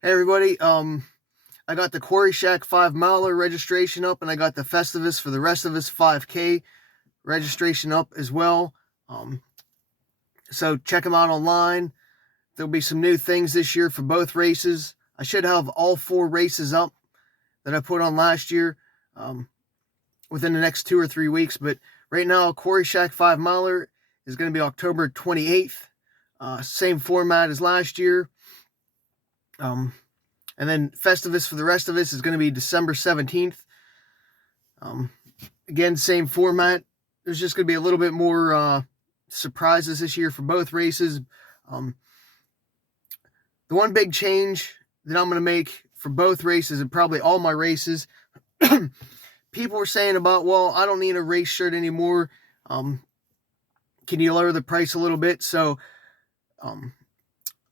Hey everybody, I got the Quarry Shack 5 miler registration up, and I got the Festivus for the rest of us 5K registration up as well. Um, so check them out online. There'll be some new things this year for both races. I should have all 4 races up that I put on last year um, within the next 2 or 3 weeks. But right now, Quarry Shack 5 miler is going to be October 28th. Same format as last year. Um, And then Festivus for the rest of us is going to be December 17th. Um, Again, same format. There's just going to be a little bit more surprises this year for both races. Um, the one big change that I'm going to make for both races and probably all my races, people were saying about, well, I don't need a race shirt anymore. Can you lower the price a little bit? So um,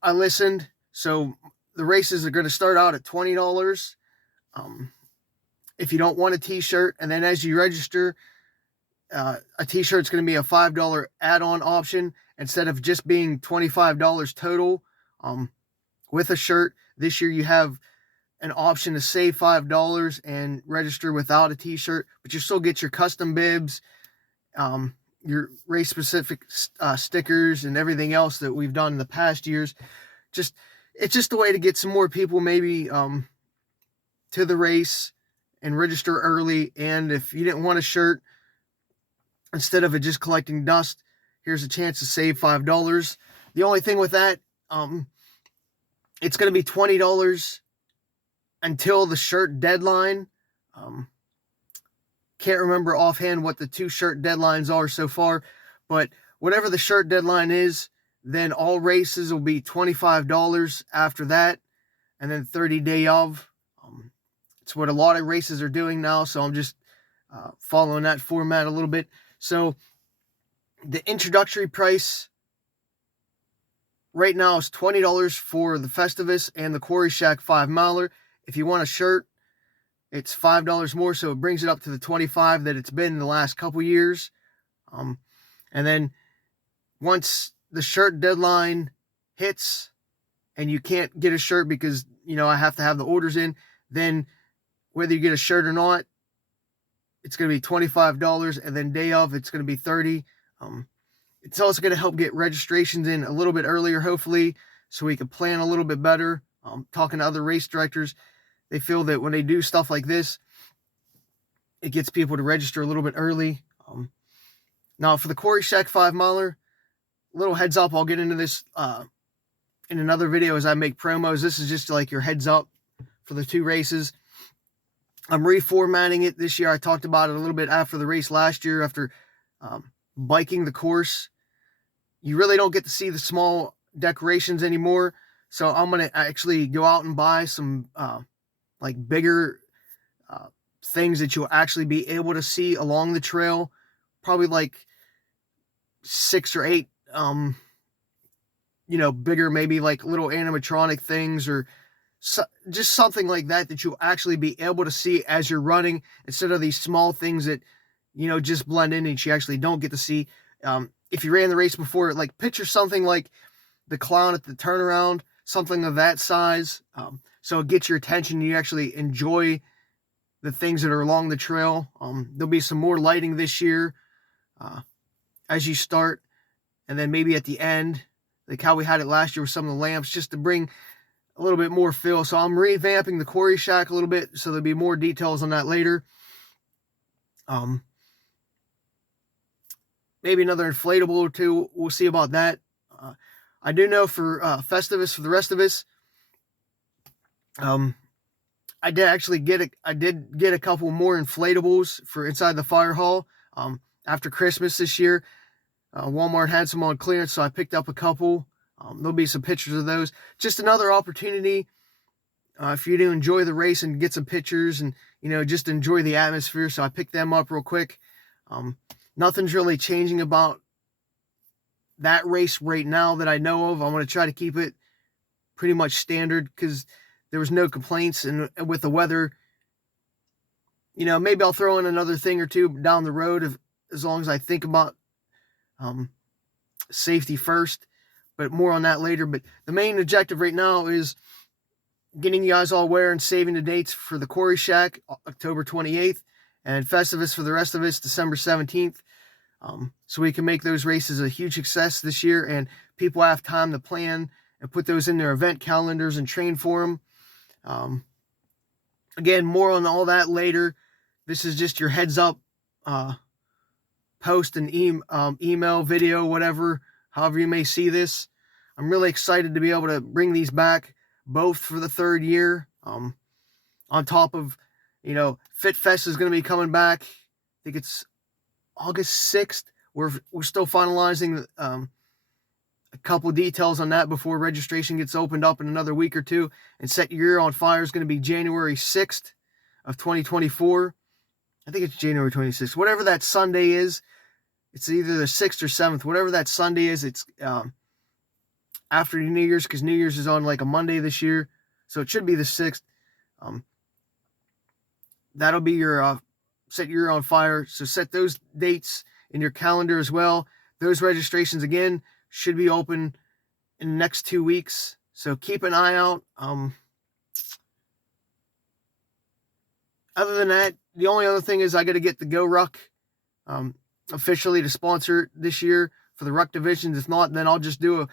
I listened. So the races are going to start out at $20. Um, if you don't want a t-shirt, and then as you register, a t-shirt's going to be a $5 add-on option instead of just being $25 total. With a shirt this year, you have an option to save $5 and register without a t-shirt, but you still get your custom bibs, your race specific stickers, and everything else that we've done in the past years. Just It's just a way to get some more people maybe to the race and register early. And if you didn't want a shirt, instead of it just collecting dust, here's a chance to save $5. The only thing with that, it's going to be $20 until the shirt deadline. Can't remember offhand what the 2 shirt deadlines are so far, but whatever the shirt deadline is, then all races will be $25 after that, and then 30 day of. It's what a lot of races are doing now, so I'm just following that format a little bit. So the introductory price right now is $20 for the Festivus and the Quarry Shack 5 miler. If you want a shirt, it's $5 more, so it brings it up to the 25 that it's been in the last couple years. And then once the shirt deadline hits and you can't get a shirt because I have to have the orders in, then whether you get a shirt or not, it's going to be $25, and then day of it's going to be $30. It's also going to help get registrations in a little bit earlier, hopefully, so we can plan a little bit better. Talking to other race directors, they feel that when they do stuff like this, it gets people to register a little bit early. Now, for the Quarry Shack 5 miler, little heads up, I'll get into this in another video as I make promos. This is just like your heads up for the 2 races. I'm reformatting it this year. I talked about it a little bit after the race last year, after biking the course. You really don't get to see the small decorations anymore. So I'm going to actually go out and buy some like bigger things that you'll actually be able to see along the trail. Probably like 6 or 8, bigger, maybe like little animatronic things, or just something like that that you'll actually be able to see as you're running, instead of these small things that just blend in and you actually don't get to see. If you ran the race before, like picture something like the clown at the turnaround, something of that size. So it gets your attention and you actually enjoy the things that are along the trail. There'll be some more lighting this year as you start, and then maybe at the end, like how we had it last year with some of the lamps, just to bring a little bit more feel. So I'm revamping the Quarry Shack a little bit, so there'll be more details on that later. Maybe another inflatable or 2. We'll see about that. I do know for Festivus, for the rest of us, I did get a couple more inflatables for inside the fire hall. After Christmas this year, Walmart had some on clearance, so I picked up a couple. There'll be some pictures of those. Just another opportunity for you to enjoy the race and get some pictures and, just enjoy the atmosphere. So I picked them up real quick. Nothing's really changing about that race right now that I know of. I'm going to try to keep it pretty much standard because there was no complaints. And with the weather, maybe I'll throw in another thing or 2 down the road, as long as I think about safety first, but more on that later. But the main objective right now is getting you guys all aware and saving the dates for the Quarry Shack, October 28th, and Festivus for the rest of us, December 17th. So we can make those races a huge success this year, and people have time to plan and put those in their event calendars and train for them. Again, more on all that later. This is just your heads up post and email, video, whatever, however you may see this. I'm really excited to be able to bring these back, both for the third year. On top of, Fit Fest is going to be coming back. I think it's August 6th. We're still finalizing a couple details on that before registration gets opened up in another week or two. And Set Your Year on Fire is going to be January 6th of 2024. I think it's January 26th. Whatever that Sunday is, it's either the 6th or 7th. Whatever that Sunday is, it's after New Year's, because New Year's is on like a Monday this year. So it should be the 6th. That'll be your Set Your Year on Fire. So set those dates in your calendar as well. Those registrations, again, should be open in the next 2 weeks. So keep an eye out. Other than that, the only other thing is I got to get the Go Ruck officially to sponsor this year for the Ruck divisions. If not, then I'll just do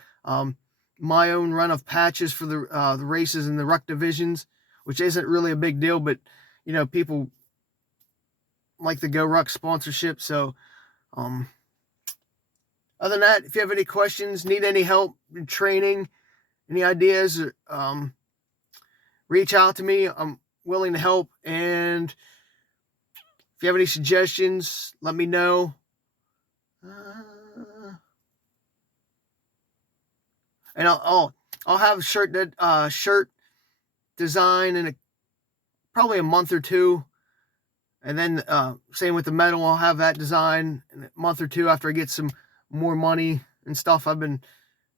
my own run of patches for the races in the Ruck divisions, which isn't really a big deal, but people like the Go Ruck sponsorship. So other than that, if you have any questions, need any help in training, any ideas, reach out to me. I'm willing to help. And if you have any suggestions, let me know. And I'll have a shirt design in probably a month or two. And then same with the medal, I'll have that design in a month or two after I get some more money and stuff. I've been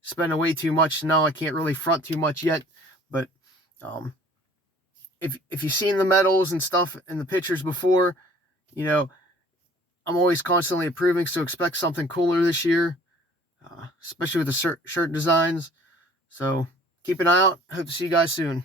spending way too much now. I can't really front too much yet. But if you've seen the medals and stuff in the pictures before, I'm always constantly improving. So expect something cooler this year, especially with the shirt designs. So keep an eye out. Hope to see you guys soon.